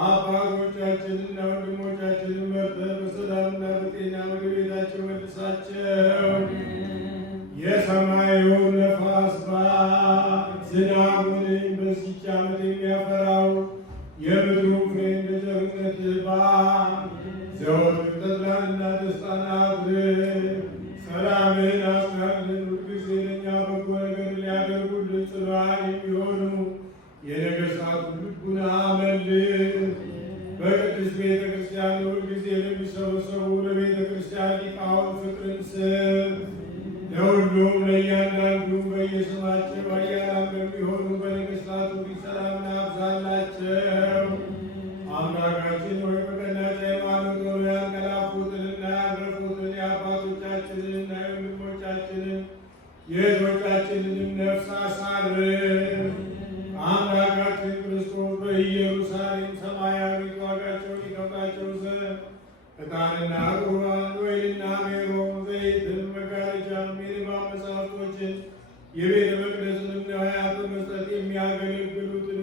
አባቶቻችንና ወንድሞቻችንን መርተህ በሰላምና በጤና ወደ ቤታቸው መልሳቸው። የሰማዩን ነፋስ ዝናቡን በዚህች ዓመት የሚያፈራው የምድሩን ፍሬ እንደ ቸርነትህ ዘወትር ተድላንና ደስታን አድርግ። ሰላምህን አስናልን። ሁልጊዜ ለእኛ በጎ ነገር ሊያደርጉልን ጽኑዓን የሚሆኑ የነገሥታቱን ልቡና መልስ። በቅድስት ቤተ ክርስቲያን ሁልጊዜ ለሚሰበሰቡ ለቤተ ክርስቲያን ሊቃውንት ፍቅርን ስጥ። ለሁሉም ለእያንዳንዱ በየስማቸው ኃያላን በሚሆኑ በነገሥታቱ ፊት ሰላምን አብዛላቸው። አምላካችን ሆይ በቀናች ሃይማኖት ሆነው ያንቀላፉትንና ያረፉትን የአባቶቻችንንና የወንድሞቻችንን የእህቶቻችንንም ነፍስ አሳርፍ። አምላካችን ክርስቶስ በኢየሩሳሌም ሰማያዊት ዋጋቸውን ይከፍላቸው ዘንድ ዕጣንና ቁርባን፣ ወይንና ሜሮን፣ ዘይትን፣ መጋረጃ፣ የንባብ መጻሕፍቶችን የቤተ መቅደስንም ነዋያት በመስጠት የሚያገለግሉትን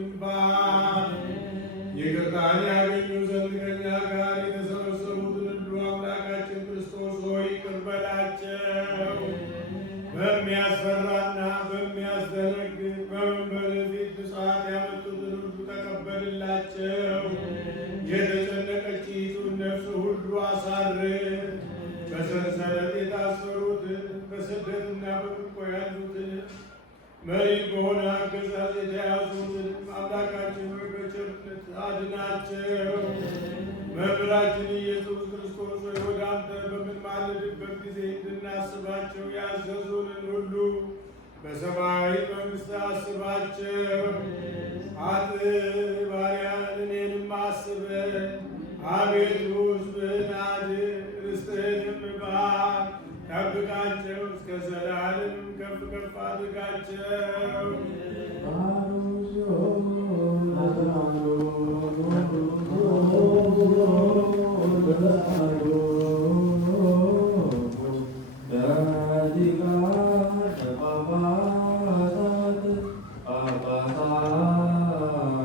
ይቅርታን ያገኙ ዘንድ ከእኛ ጋር የተሰበሰቡትን ሁሉ አምላካችን ክርስቶስ ሆይ ይቅር በላቸው። በሚያስፈራና በሚያስደነግጥ በመንበርህ ፊት ብፅዓት ያመጡትን ሁሉ ተቀበልላቸው። የተጨነቀችይቱን ነፍስ ሁሉ አሳርፍ። በሰንሰለት የታሰሩትን በስደትና በምርኮ ያሉትን መሪ በሆነ አገዛዝ የተያዙትን አምላካችን ሆይ በቸርነት አድናቸው። መምህራችን ኢየሱስ ክርስቶስ ሆይ ወደ አንተ በምንማልድበት ጊዜ እንድናስባቸው ያዘዙንን ሁሉ በሰማያዊ መንግሥት አስባቸው። ባሪያን እኔንም አስበን። አቤቱ ሕዝብህን አድን፣ ርስትህንም ባርክ። ጠብቃቸው፣ እስከ ዘላለም ከፍ ከፍ አድርጋቸው።